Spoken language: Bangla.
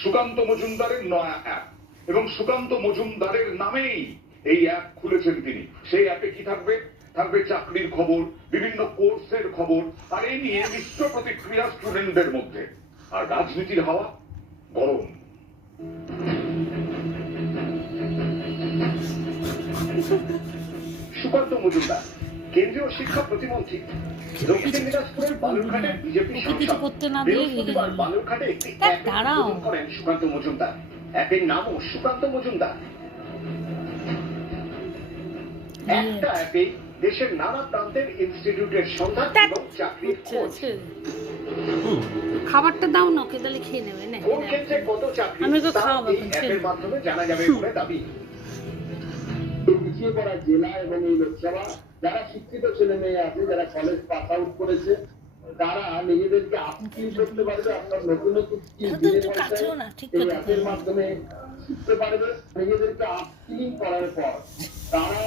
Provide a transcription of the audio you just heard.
সুকান্ত মজুমদারের নয়া অ্যাপ, এবং সুকান্ত মজুমদারের নামেই এই অ্যাপ খুলেছেন তিনি। সেই অ্যাপে কি থাকবে? থাকবে চাকরির খবর, বিভিন্ন কোর্সের খবর, আর এই নিয়ে মিশ্র প্রতিক্রিয়া স্টুডেন্টদের মধ্যে। আর রাজনীতির হাওয়া গরম। সুকান্ত মজুমদার কেন্দ্রীয় শিক্ষা প্রতিমন্ত্রী, দক্ষিণ দিনাজপুরের বালুরঘাটের বিজেপি সাংসদ। বৃহস্পতিবার বালুরঘাটে একটি অ্যাপ উদ্বোধন করেন সুকান্ত মজুমদার। অ্যাপের নামও সুকান্ত মজুমদার। একটা অ্যাপে দেশের নানা প্রান্তের ইনস্টিটিউটের সন্ধান এবং চাকরির খোঁজ। খাবারটা দাও না, ওকে তাহলে খেয়ে নেবে না। কোন ক্ষেত্রে কত চাকরি আমি ওকে খাওয়াবো এই অ্যাপের মাধ্যমে জানা যাবে বলে দাবি। পিছিয়ে পড়া জেলা এবং এই লোকসভা যারা শিক্ষিত ছেলে মেয়ে আছে, যারা কলেজ পাস আউট করেছে, তারা নিজেদেরকে আপস্কিল করতে পারবে। আপনার নতুন নতুন স্কিল এই অ্যাপের মাধ্যমে শিখতে পারবে। নিজেদেরকে আপস্কিলিং করার পর তারা